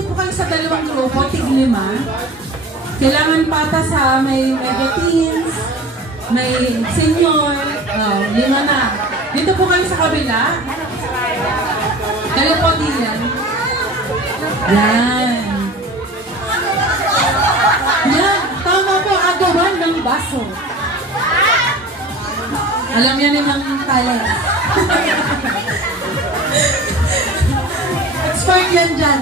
Bati po kayo sa dalawang grupo, tig-5. Kailangan pata sa may mega-teens, may senior, 5 na. Dito po kayo sa kabila. Kayo po, Dian. Yan. Yan, tama po, agawan ng baso. Alam yan yung talent. Expert yan dyan.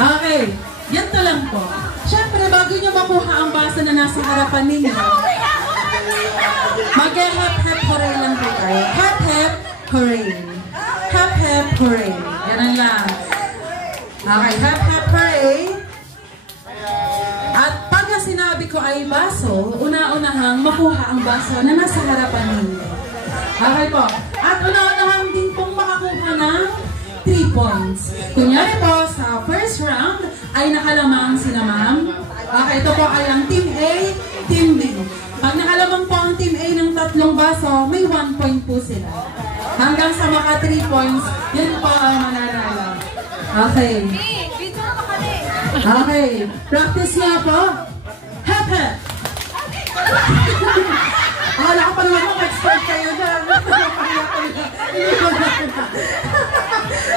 Okay, ganito lang po. Siyempre, bago nyo makuha ang baso na nasa harapan ninyo, mag-hep-hep hooray lang po tayo. Hep-hep hooray. Hep-hep hooray. Ganun lang. Okay, hep-hep hooray. At pagka sinabi ko ay baso, una-unahang makuha ang baso na nasa harapan ninyo. Okay po. At una-unahang din pong makakuha ng 3 points. Kunyari po, sa first round ay nakalamang sina ma'am. Okay, ito po ay ang Team A, Team B. Pag nakalamang po ang Team A ng 3 baso, may 1 point po sila. Hanggang sa maka 3 points, yun po ang mananalo. Okay. Okay, practice nga po. Hep hep! Akala ko pa naman mo, expert kayo dyan.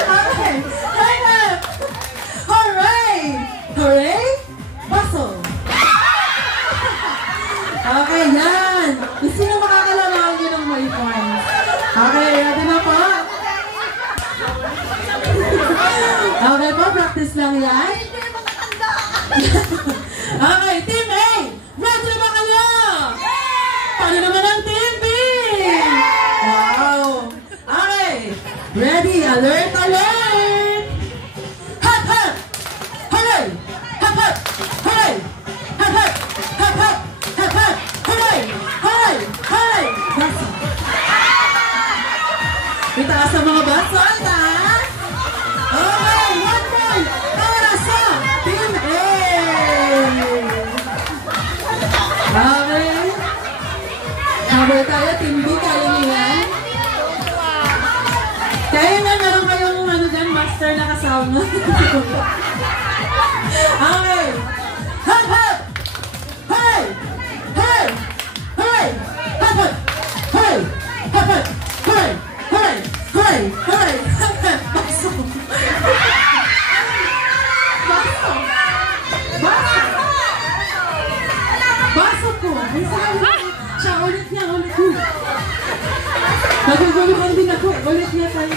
Okay, hep hep! Hooray! Hooray! Baso! Okay, yan! Sino makakalamaan yun ng may points? Okay, ready na po? Okay po, practice lang yan. Okay, Team A! Ready na ba kayo? Paano naman ang Team B? Wow! Okay! Ready! Alert! Alert! Hep hep! Hooray! Hep hep! Hooray! Hep hep! Hep hep! Hep hep! Hooray! Hooray! Hooray! Baso! Itaas ang mga baso! Itaas! Okay! 1 point! Para sa Team A! Okay. Habol tayo, Team B, kaya niyo yan? Kaya nga, meron kayong ano dyan, master na kasama. Okay. Hep hep! Hey! Hey! Hey! Hep hep! Hey! Hep hep! Hey! Hey! Hey! Hey! Hep hep! Baso! Baso! Baso! Baso po! Siya, ulit niya, ulit niya. Naguguluhan din ako. Ulit niya tayo.